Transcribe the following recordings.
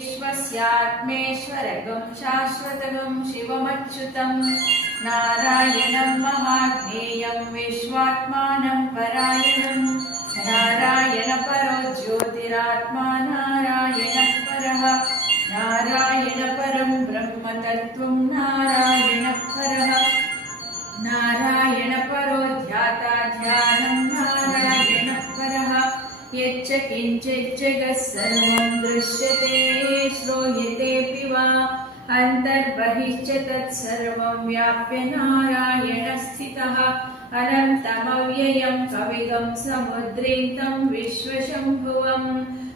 विश्वस्यात्मेश्वरगं शाश्वतगं शिवमच्युतं। नारायणं महाज्ञेयं विश्वात्मानं परायणं। नारायणपरो ज्योतिरात्मा नारायणः परः नारायणपरं ब्रह्मतत्त्वं नारायणः परः। नारायणपरो यच्च किञ्चित् जगः सर्वं दृश्यते श्रूयतेऽपि वा अन्तर्बहिश्च तत्सर्वं व्याप्य नारायणस्थितः अनन्तमव्ययं कविगं समुद्रीं तं विश्वशम्भुवम्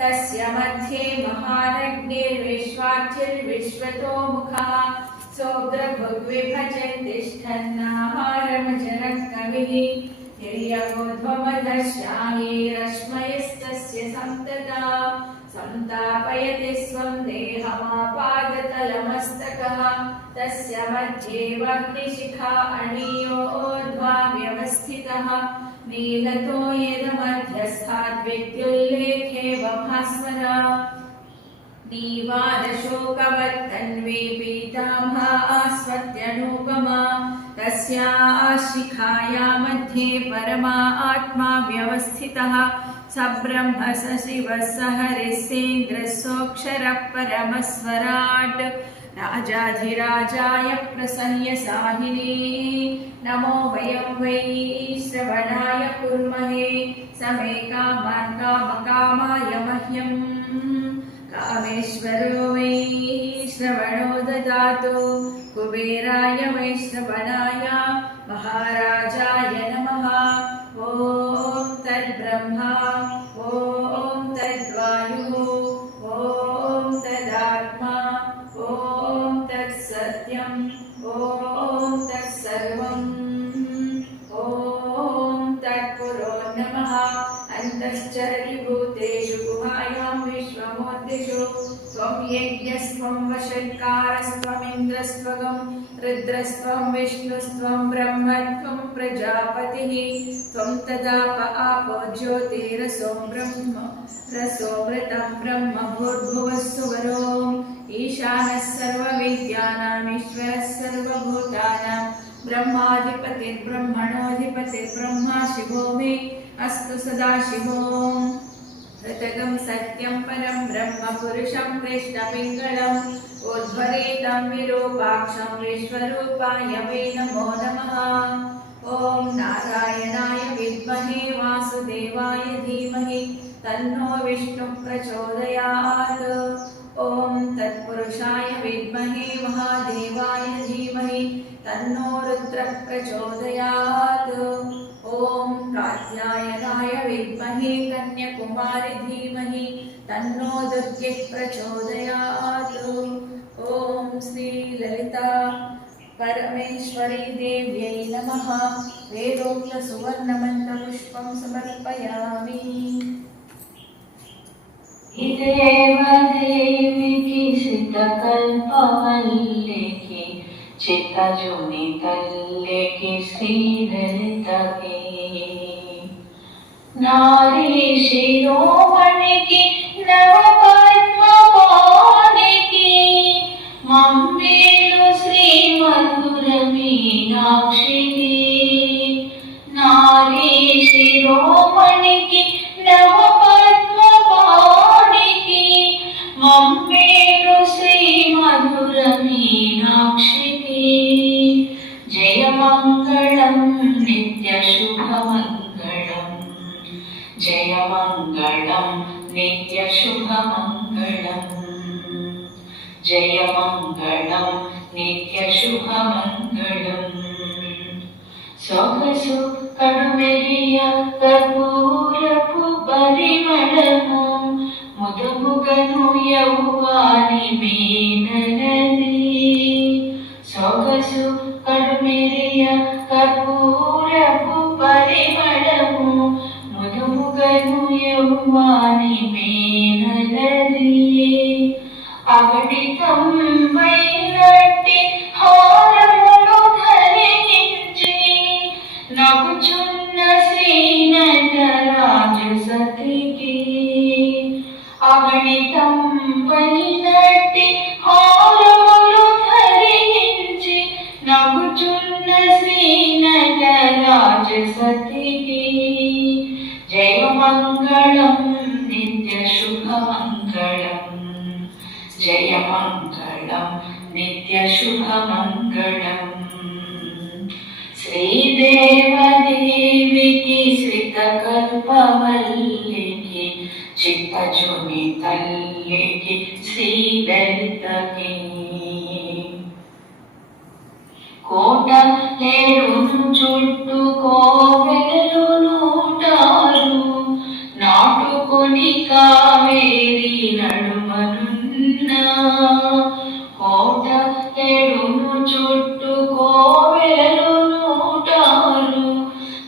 तस्य मध्ये महारग्निर्विश्वाचिर्विश्वतो मुखः सौद्रभुग्विभजन् तिष्ठन्नाहारमजरः कविः हिर्यगोध्वमधश्याये रश्मयस्तस्य सन्तता सन्तापयति स्वं देहमापादतलमस्तकः तस्य मध्ये वह्निशिखा अणीयोर्ध्वा व्यवस्थितः नीलतो यदमध्यस्थाद्विद्युल्लेखेव भास्वरा शिखाया मध्ये परमा आत्मा व्यवस्थितः। सब्रह्म स शिवः स हरिः परमस्वराट् राजाधिराजाय प्रसन्न साहिने। नमो वयं वै श्रवणाय कुर्महे, समे कामान् कामकामाय मह्यम्। कामेश्वरो वै श्रवणो ददातु, कुबेराय वै श्रवणाय, महाराजाय अन्तश्चरतिभूतेषु गुहायां विश्वमोद्दिषु त्वं यज्ञस्त्वं वषट्कारस्त्वमिन्द्रस्त्वगं रुद्रस्त्वं विष्णुस्त्वं ब्रह्म त्वं प्रजापतिः। त्वं तदाप आपो ज्योतिरसो ब्रह्म रसोमृतं ब्रह्म भूर्भुवस्सुवरो ईशानः सर्वविद्यानाम् ईश्वरः सर्वभूतानां ब्रह्माधिपतिर्ब्रह्मणोऽधिपतिर्ब्रह्मा शिवो मे, अस्तु सदा शिवो। ऋतगं सत्यं परं ब्रह्म पुरुषं कृष्णपिङ्गळम् उद्भरेतं विरूपाक्षं विश्वरूपाय वै नमो नमः। ॐ नारायणाय विद्महे वासुदेवाय धीमहि, तन्नो विष्णुः प्रचोदयात्। ॐ तत्पुरुषाय विद्महे महादेवाय धीमहि तन्नो रुद्रः प्रचोदयात् ॐ कात्यायनाय विद्महे कन्याकुमारि धीमहि तन्नो दुर्गे प्रचोदयात् ॐ श्रीललिता परमेश्वरी देव्यै नमः। वेदोक्तसुवर्णमन्तपुष्पं समर्पयामि। इदेव देविकी सितकल्पवल्लिकी चित्तजुनितल्लिकी श्रीधरितके नारी शिरोमणिकी नवपद्मपाणिकी। मम्मेलु मधुर नारी मङ्गलं नित्यशुभमङ्गलम् जय मङ्गलं नित्यशुभमङ्गलम् जय मङ्गलं नित्यशुभमङ्गलम् सोगसु कणुमेलिय कर्पूरपु परिमलमु ಮುದುಮುಗನು ಯೌವಾನಿ ಮೇನನದಿ ಸೊಗಸು ஒருவானை மேனலரியே அவடிதம் வைநட்டி హారములు ధరించి నవ్వుచున్న శ్రీనగరాజు సతికి. అవనిత जय मंगल निशुभ जयमङ्गलं नित्यशुभमङ्गलम्। श्रीदेवदेविकी श्रितकल्पवल्लिकी चित्तजुनि तल्लिकी श्रीदेवी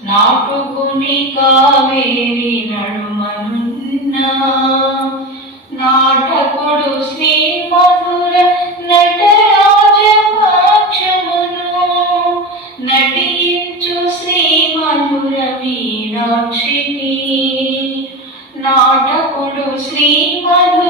నాటుకుని కావేరి నడుమనున్న నాటకుడు శ్రీ మధుర నటరాజ పక్షమును నటించు శ్రీ మధుర మీనాక్షికి నాటకుడు శ్రీ మధుర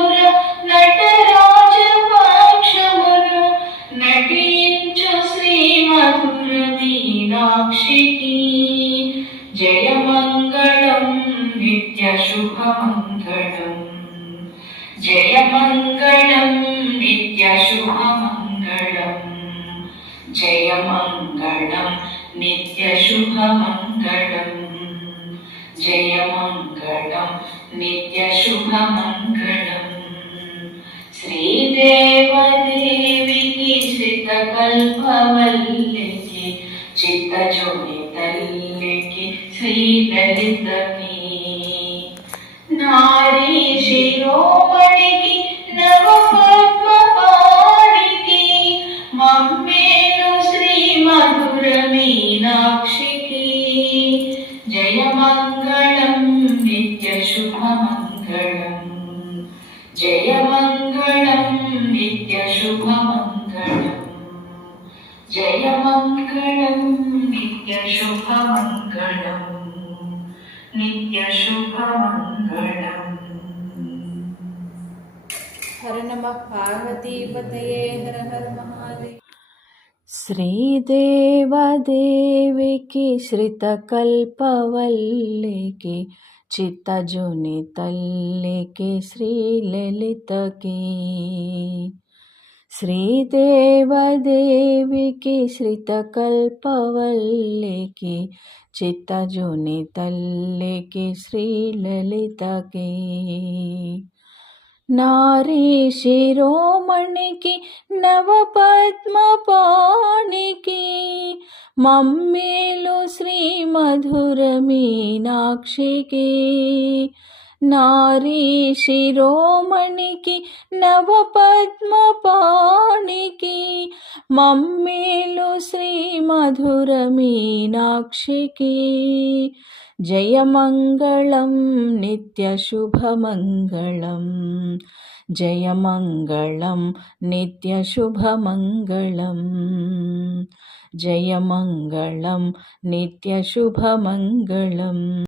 नित्यशुभमङ्गलम्। जयमङ्गलं नित्यशुभमङ्गलम्। जयमङ्गलं नित्यशुभमङ्गलम्। जयमङ्गलं नित्यशुभमङ्गलम्। श्रीदेवदेविकी श्रितकल्पवल्लिके जयमङ्गलम् नित्यशुभमङ्गलम्। ये हर हादे श्रीदेवादेवके श्रितकल्पवल्लिके చిత్తజుని తల్లికి శ్రీలలితకి శ్రీదేవదేవికి శ్రితకల్పవల్లికి చిత్తజుని తల్లికి శ్రీలలితకి. నారీ శిరోమణికి నవపద్మపాణికి మమ్మేలు శ్రీ మధుర మీనాక్షికి నారీ శిరోమణికి నవపద్మపాణికి మమ్మేలు శ్రీ మధుర మీనాక్షికి జయమంగళం నిత్యశుభమంగళం జయమంగళం నిత్యశుభమంగళం जयमङ्गलं नित्यशुभमङ्गलम्।